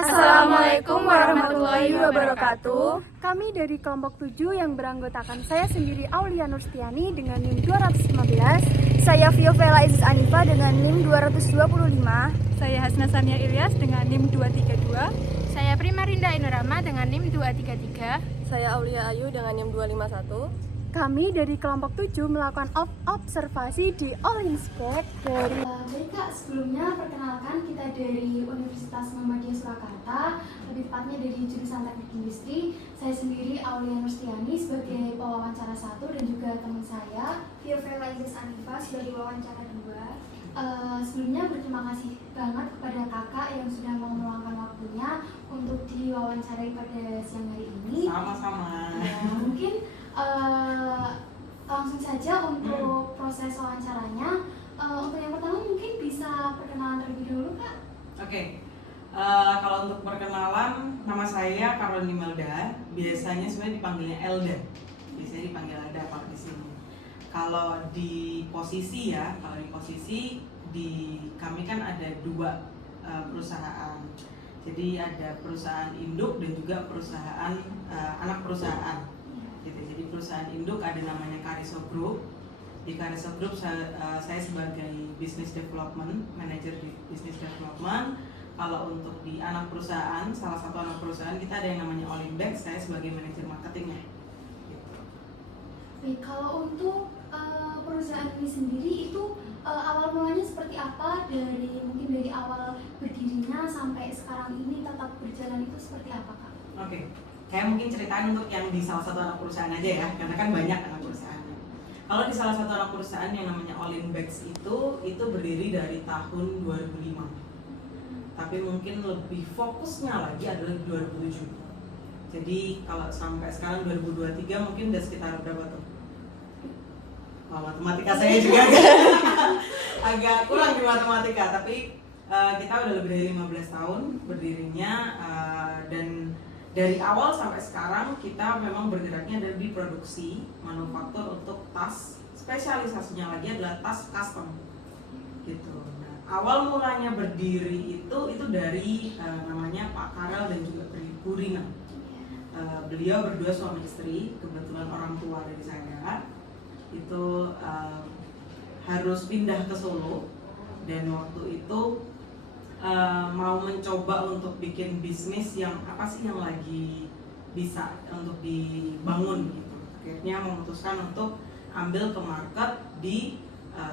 Assalamualaikum warahmatullahi wabarakatuh. Kami dari kelompok 7 yang beranggotakan saya sendiri Aulia Nurstiani dengan NIM 215. Saya Viovela Isis Anifa dengan NIM 225. Saya Hasna Sania Ilyas dengan NIM 232. Saya Primarinda Ainurama dengan NIM 233. Saya Aulia Ayu dengan NIM 251. Kami dari kelompok 7 melakukan observasi di Olinspek dari Baik Kak, sebelumnya perkenalkan kita dari Universitas Muhammadiyah Surakarta, lebih tepatnya dari jurusan Teknik Industri. Saya sendiri Aulia Nurstiani sebagai pewawancara 1 dan juga teman saya Viovela Isis Anifa sebagai wawancara 2. Sebelumnya berterima kasih banget kepada kakak yang sudah mau meluangkan waktunya untuk diwawancarai pada siang hari ini. Sama-sama. Mungkin langsung saja untuk proses wawancaranya. Untuk yang pertama mungkin bisa perkenalan terlebih dahulu Kak. Oke. Kalau untuk perkenalan, nama saya Karolini Melda. Biasanya sebenarnya dipanggilnya Elda. Biasanya dipanggil Elda kalau di sini. Kalau di posisi di kami kan ada 2 perusahaan. Jadi ada perusahaan induk dan juga perusahaan anak perusahaan. Gitu. Jadi perusahaan induk ada namanya Kariso Group. Di Kariso Group saya sebagai Business Development Manager di Business Development. Kalau untuk di anak perusahaan, salah satu anak perusahaan kita ada yang namanya Olindex, saya sebagai manajer marketingnya. Gitu. Baik, kalau untuk perusahaan ini sendiri itu awal mulanya seperti apa, dari awal berdirinya sampai sekarang ini tetap berjalan itu seperti apa Kak? Oke. Saya mungkin ceritain untuk yang di salah satu anak perusahaan aja ya, karena kan banyak anak perusahaannya. Kalau di salah satu anak perusahaan yang namanya Olindex itu berdiri dari tahun 2005. Tapi mungkin lebih fokusnya lagi adalah 2007. Jadi kalau sampai sekarang 2023 mungkin udah sekitar berapa tuh? Matematika saya juga agak kurang di matematika, tapi kita udah lebih dari 15 tahun berdirinya, dan dari awal sampai sekarang kita memang bergeraknya dari di produksi manufaktur untuk tas. Spesialisasinya lagi adalah tas custom gitu. Nah, awal mulanya berdiri itu dari namanya Pak Karel dan juga Bu Rina. Beliau berdua suami istri, kebetulan orang tua dari saya itu harus pindah ke Solo, dan waktu itu mau mencoba untuk bikin bisnis yang apa sih yang lagi bisa untuk dibangun gitu. Akhirnya memutuskan untuk ambil ke market di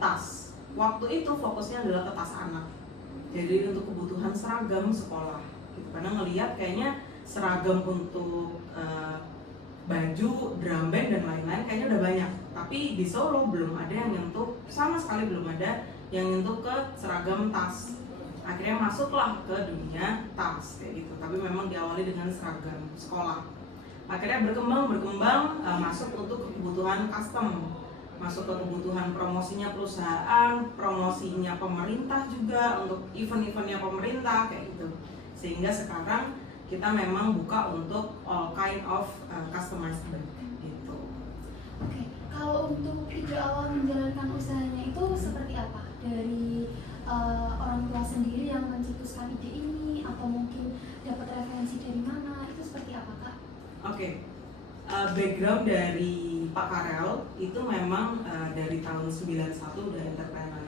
tas. Waktu itu fokusnya adalah ke tas anak. Jadi untuk kebutuhan seragam sekolah gitu. Karena ngelihat kayaknya seragam untuk baju, drum band dan lain-lain kayaknya udah banyak. Tapi di Solo belum ada yang nyentuh, sama sekali belum ada yang nyentuh ke seragam tas. Akhirnya masuklah ke dunia tas kayak gitu, tapi memang diawali dengan seragam sekolah. Akhirnya berkembang masuk untuk kebutuhan custom, masuk ke kebutuhan promosinya perusahaan, promosinya pemerintah juga, untuk event-eventnya pemerintah kayak gitu. Sehingga sekarang kita memang buka untuk all kind of customized bag gitu. Oke, kalau untuk ide awal menjalankan usahanya itu seperti apa? Dari orang tua sendiri yang mencetuskan ide ini, atau mungkin dapat referensi dari mana, itu seperti apa Kak? Oke. Background dari Pak Karel itu memang dari tahun 91 udah entrepreneur.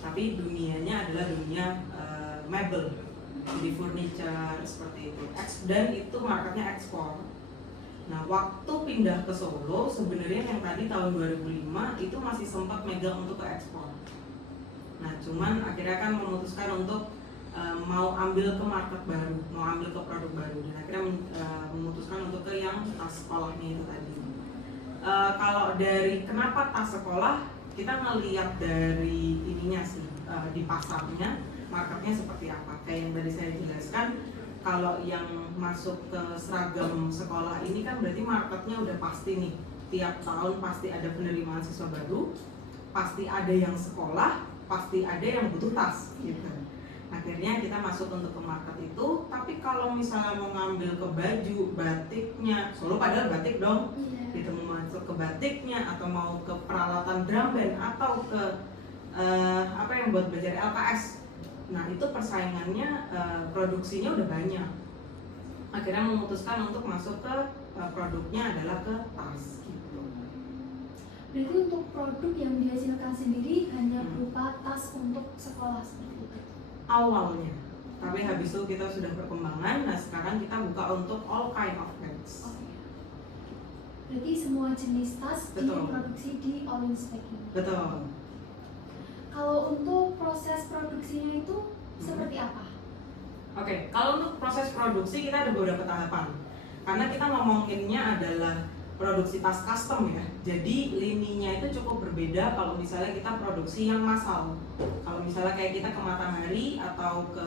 Tapi dunianya adalah dunia mebel, jadi furniture seperti itu. Dan itu marketnya ekspor. Nah, waktu pindah ke Solo, sebenarnya yang tadi tahun 2005 itu masih sempat megang untuk ke ekspor. Nah, cuman akhirnya kan memutuskan untuk mau ambil ke market baru, mau ambil ke produk baru, dan akhirnya memutuskan untuk ke yang tas sekolahnya itu tadi. Kalau dari kenapa tas sekolah, kita ngelihat dari ininya sih, di pasarnya, marketnya seperti apa. Kayak yang tadi saya jelaskan, kalau yang masuk ke seragam sekolah ini kan berarti marketnya udah pasti nih. Tiap tahun pasti ada penerimaan siswa baru, pasti ada yang sekolah, pasti ada yang butuh tas gitu. Akhirnya kita masuk untuk ke market itu. Tapi kalau misalnya mau ngambil ke baju, batiknya, Solo padahal batik dong, gitu, mau masuk ke batiknya atau mau ke peralatan drum band atau ke apa yang buat belajar LKS Nah itu persaingannya, produksinya udah banyak. Akhirnya memutuskan untuk masuk ke produknya adalah ke tas gitu. Berarti untuk produk yang dihasilkan sendiri hanya berupa tas untuk sekolah seperti itu? Awalnya, tapi habis itu kita sudah berkembangan. Nah sekarang kita buka untuk all kind of bags. Oke. Berarti semua jenis tas Betul. diproduksi di Ollins Packing. Betul. Kalau untuk proses produksinya itu seperti apa? Oke, kalau untuk proses produksi kita ada beberapa tahapan. Karena kita ngomonginnya adalah produksi tas custom ya. Jadi lininya itu cukup berbeda kalau misalnya kita produksi yang massal. Kalau misalnya kayak kita ke Matahari atau ke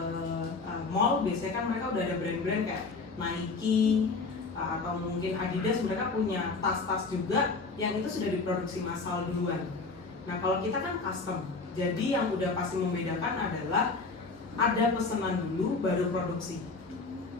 mall, biasanya kan mereka udah ada brand-brand kayak Nike atau mungkin Adidas, mereka punya tas-tas juga yang itu sudah diproduksi massal duluan. Nah kalau kita kan custom. Jadi yang udah pasti membedakan adalah ada pesanan dulu baru produksi.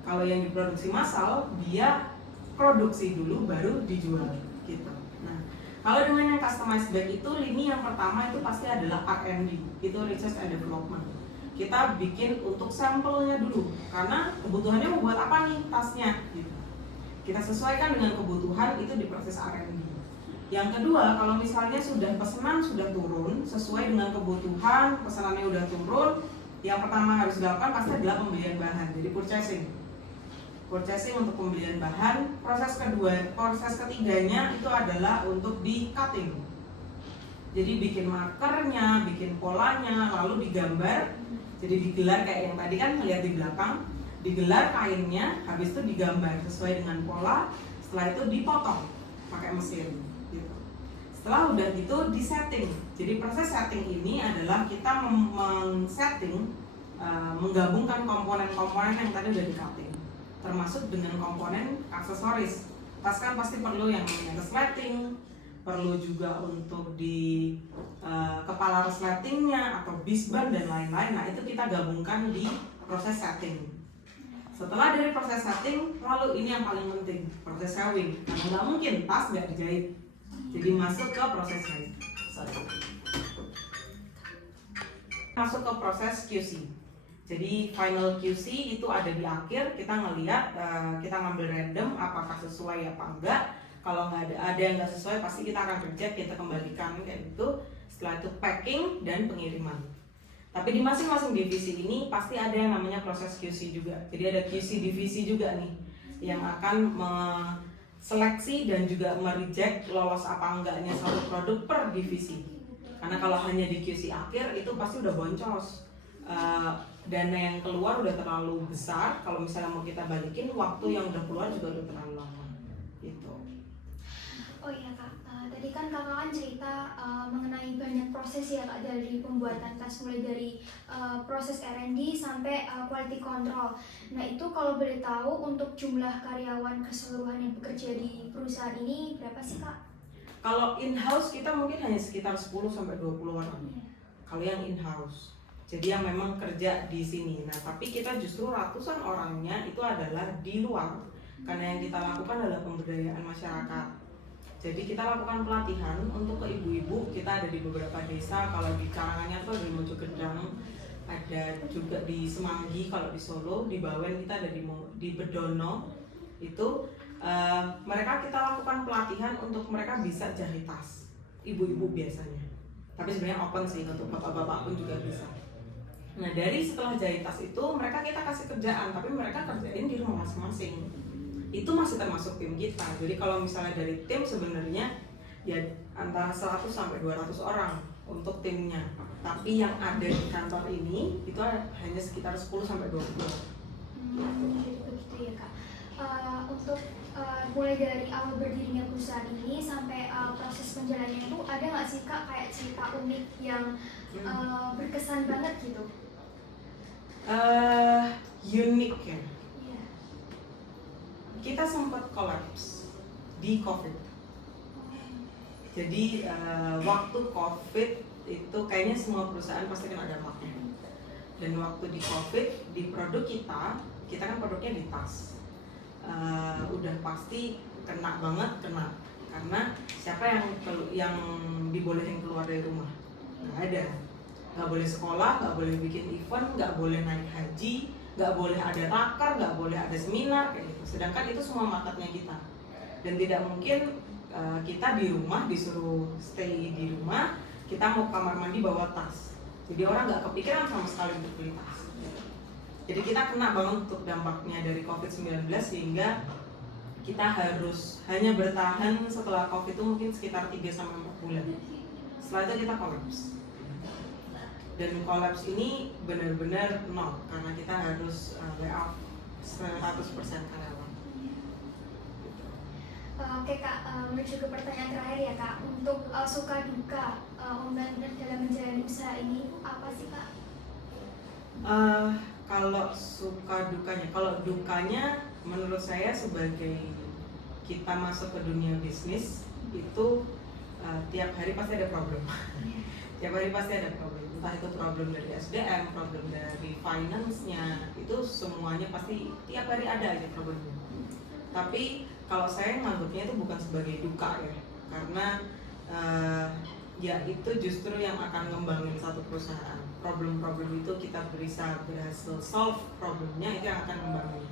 Kalau yang diproduksi massal, dia produksi dulu baru dijual gitu. Nah, kalau dengan yang customized bag itu lini yang pertama itu pasti adalah R&D, itu research and development. Kita bikin untuk sampelnya dulu, karena kebutuhannya mau buat apa nih tasnya gitu. Kita sesuaikan dengan kebutuhan, itu di proses R&D. Yang kedua, kalau misalnya sudah pesanan sudah turun sesuai dengan kebutuhan, pesanannya udah turun, yang pertama harus dilakukan pasti adalah pembelian bahan, jadi purchasing untuk pembelian bahan. Proses ketiganya itu adalah untuk di cutting, jadi bikin markernya, bikin polanya, lalu digambar, jadi digelar kayak yang tadi kan melihat di belakang, digelar kainnya, habis itu digambar sesuai dengan pola, setelah itu dipotong pakai mesin gitu. Setelah udah gitu di setting. Jadi proses setting ini adalah kita men-setting, menggabungkan komponen-komponen yang tadi udah di cutting, termasuk dengan komponen aksesoris. Tas kan pasti perlu yang namanya resleting, perlu juga untuk di kepala resletingnya atau bisband dan lain-lain. Nah itu kita gabungkan di proses setting. Setelah dari proses setting, lalu ini yang paling penting, proses sewing. Karena nggak mungkin tas nggak dijahit. Jadi masuk ke proses sewing. Masuk ke proses QC. Jadi final QC itu ada di akhir, kita ngelihat, kita ngambil random apakah sesuai apa enggak. Kalau nggak ada yang nggak sesuai pasti kita akan reject, kita kembalikan kayak gitu. Setelah itu packing dan pengiriman. Tapi di masing-masing divisi ini pasti ada yang namanya proses QC juga. Jadi ada QC divisi juga nih yang akan seleksi dan juga mereject lolos apa enggaknya satu produk per divisi. Karena kalau hanya di QC akhir itu pasti udah boncos. Dana yang keluar udah terlalu besar, kalau misalnya mau kita balikin, waktu yang udah keluar juga udah terlalu lama gitu. Oh iya Kak, tadi kan kakak kan cerita mengenai banyak proses ya Kak, dari pembuatan tas, mulai dari proses R&D sampai quality control. Nah itu kalau boleh tahu untuk jumlah karyawan keseluruhan yang bekerja di perusahaan ini berapa sih Kak? Kalau in-house kita mungkin hanya sekitar 10-20 orang. Kalau yang in-house, jadi yang memang kerja di sini. Nah tapi kita justru ratusan orangnya itu adalah di luar, karena yang kita lakukan adalah pemberdayaan masyarakat. Jadi kita lakukan pelatihan untuk ke ibu-ibu. Kita ada di beberapa desa. Kalau di Karanganyar tuh ada di Mojokedang, ada juga di Semanggi. Kalau di Solo, di Bawen kita ada di Bedono. Itu mereka kita lakukan pelatihan untuk mereka bisa jahit tas. Ibu-ibu biasanya. Tapi sebenarnya open sih, untuk bapak-bapak pun juga bisa. Nah dari setelah jahit tas itu mereka kita kasih kerjaan, tapi mereka kerjain di rumah masing-masing. Itu masih termasuk tim kita. Jadi kalau misalnya dari tim sebenarnya ya antara 100 sampai 200 orang untuk timnya. Tapi yang ada di kantor ini itu hanya sekitar 10 sampai 20 orang. Begitu ya Kak. Untuk mulai dari awal berdirinya perusahaan ini sampai proses penjalanannya itu ada nggak sih Kak kayak cerita unik yang berkesan banget gitu? Unik ya. Kita sempat kolaps di COVID. Jadi waktu COVID itu kayaknya semua perusahaan pasti kena dampaknya. Dan waktu di COVID, di produk kita kan produknya di tas. Udah pasti kena banget, karena siapa yang dibolehin keluar dari rumah? Nggak ada. nggak boleh sekolah, nggak boleh bikin event, nggak boleh naik haji, nggak boleh ada takar, nggak boleh ada seminar kayak gitu. Sedangkan itu semua marketnya kita, dan tidak mungkin kita di rumah disuruh stay di rumah, kita mau kamar mandi bawa tas, jadi orang nggak kepikiran sama sekali untuk beli tas. Jadi kita kena banget untuk dampaknya dari COVID-19, sehingga kita harus hanya bertahan setelah COVID itu mungkin sekitar 3-4 bulan. Setelah itu kita kolaps. Dan kolaps ini benar-benar nol, karena kita harus layoff 100% karyawan. Oke Kak, menuju ke pertanyaan terakhir ya Kak. Untuk suka duka owner dalam menjalani usaha ini apa sih Kak? Kalau suka dukanya, kalau dukanya menurut saya sebagai kita masuk ke dunia bisnis itu tiap hari pasti ada problem. Tiap hari pasti ada problem, entah itu problem dari SDM, problem dari finance-nya, itu semuanya pasti tiap hari ada aja problemnya. Tapi kalau saya menganggapnya itu bukan sebagai duka ya, karena ya itu justru yang akan ngembangin satu perusahaan. Problem-problem itu kita bisa berhasil solve problemnya, itu yang akan ngembangin.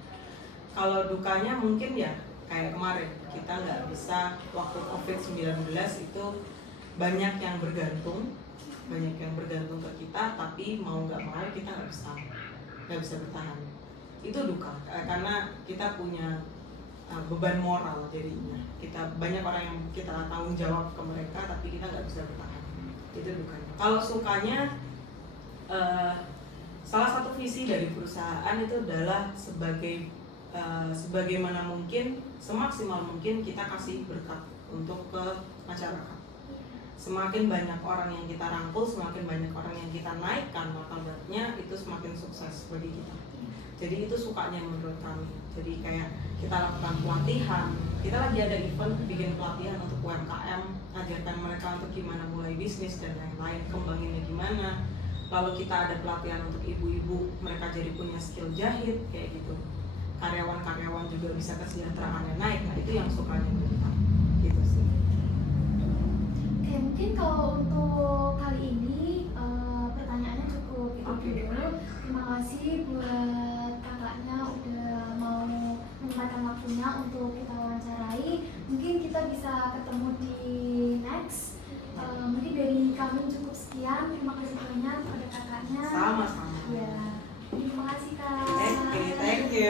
Kalau dukanya mungkin ya kayak kemarin kita nggak bisa, waktu COVID-19 itu banyak yang bergantung ke kita, tapi mau nggak mau kita nggak bisa bertahan. Itu duka, karena kita punya beban moral jadinya. Kita banyak orang yang kita tanggung jawab ke mereka, tapi kita nggak bisa bertahan. Itu dukanya. Kalau sukanya, salah satu visi dari perusahaan itu adalah sebagaimana mungkin, semaksimal mungkin kita kasih berkat untuk ke masyarakat. Semakin banyak orang yang kita rangkul, semakin banyak orang yang kita naikkan martabatnya, itu semakin sukses bagi kita. Jadi itu sukanya menurut kami. Jadi kayak kita lakukan pelatihan, kita lagi ada event bikin pelatihan untuk UMKM, ajarkan mereka untuk gimana mulai bisnis dan lain-lain, kembanginnya gimana. Lalu kita ada pelatihan untuk ibu-ibu, mereka jadi punya skill jahit kayak gitu. Karyawan-karyawan juga bisa kesejahteraannya naik. Nah itu yang sukanya kita. Gitu sih. Oke, mungkin kalau untuk kali ini pertanyaannya cukup itu dulu. Terima kasih buat kakaknya udah mau menyempatkan waktunya untuk kita wawancarai. Mungkin kita bisa ketemu di next. Mungkin dari kami cukup sekian. Terima kasih banyak pada kakaknya.